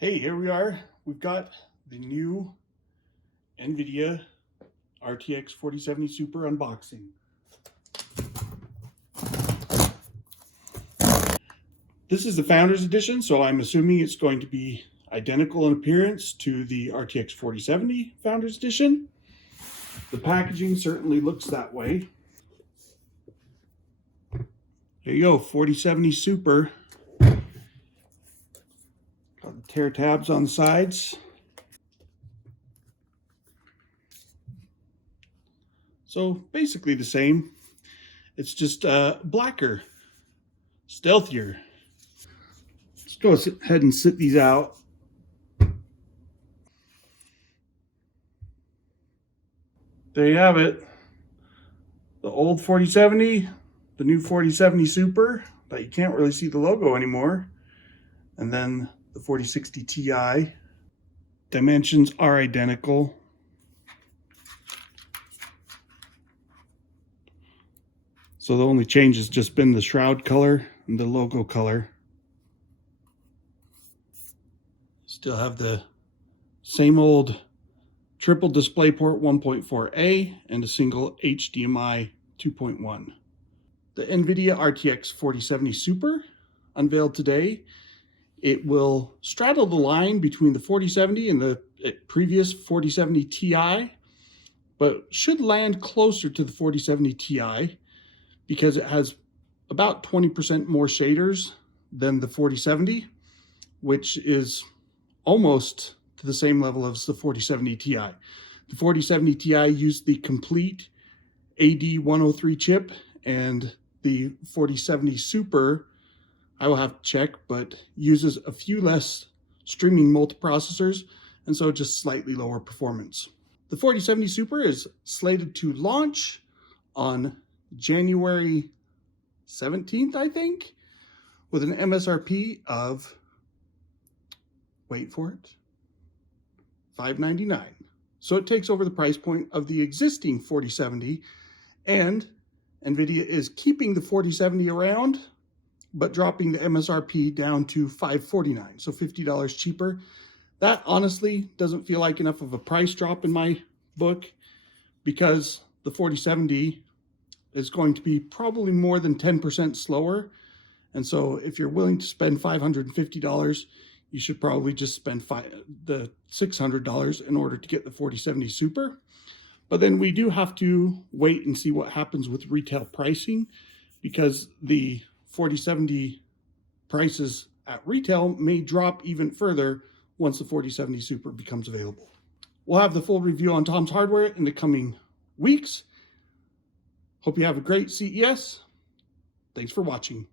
Hey, here we are. We've got the new Nvidia RTX 4070 Super unboxing. This is the Founders Edition, so I'm assuming it's going to be identical in appearance to the RTX 4070 Founders Edition. The packaging certainly looks that way. There you go, 4070 Super. Got the tear tabs on the sides. So basically the same. It's just blacker, stealthier. Let's go ahead and sit these out. There you have it. The old 4070, the new 4070 Super, but you can't really see the logo anymore. And then the 4060 Ti. Dimensions are identical. So the only change has just been the shroud color and the logo color. Still have the same old triple DisplayPort 1.4a and a single HDMI 2.1. The Nvidia RTX 4070 Super unveiled today. It will straddle the line between the 4070 and the previous 4070 Ti, but should land closer to the 4070 Ti because it has about 20% more shaders than the 4070, which is almost to the same level as the 4070 Ti. The 4070 Ti used the complete AD103 chip, and the 4070 Super, I will have to check, but uses a few less streaming multiprocessors, and so just slightly lower performance. The 4070 Super is slated to launch on January 17th, I think, with an MSRP of, wait for it, $599. So it takes over the price point of the existing 4070, and Nvidia is keeping the 4070 around, but dropping the MSRP down to $549, so $50 cheaper. That honestly doesn't feel like enough of a price drop in my book, because the 4070 is going to be probably more than 10% slower. And so if you're willing to spend $550, you should probably just spend the $600 in order to get the 4070 Super. But then we do have to wait and see what happens with retail pricing, because the 4070 prices at retail may drop even further once the 4070 Super becomes available. We'll have the full review on Tom's Hardware in the coming weeks. Hope you have a great CES. Thanks for watching.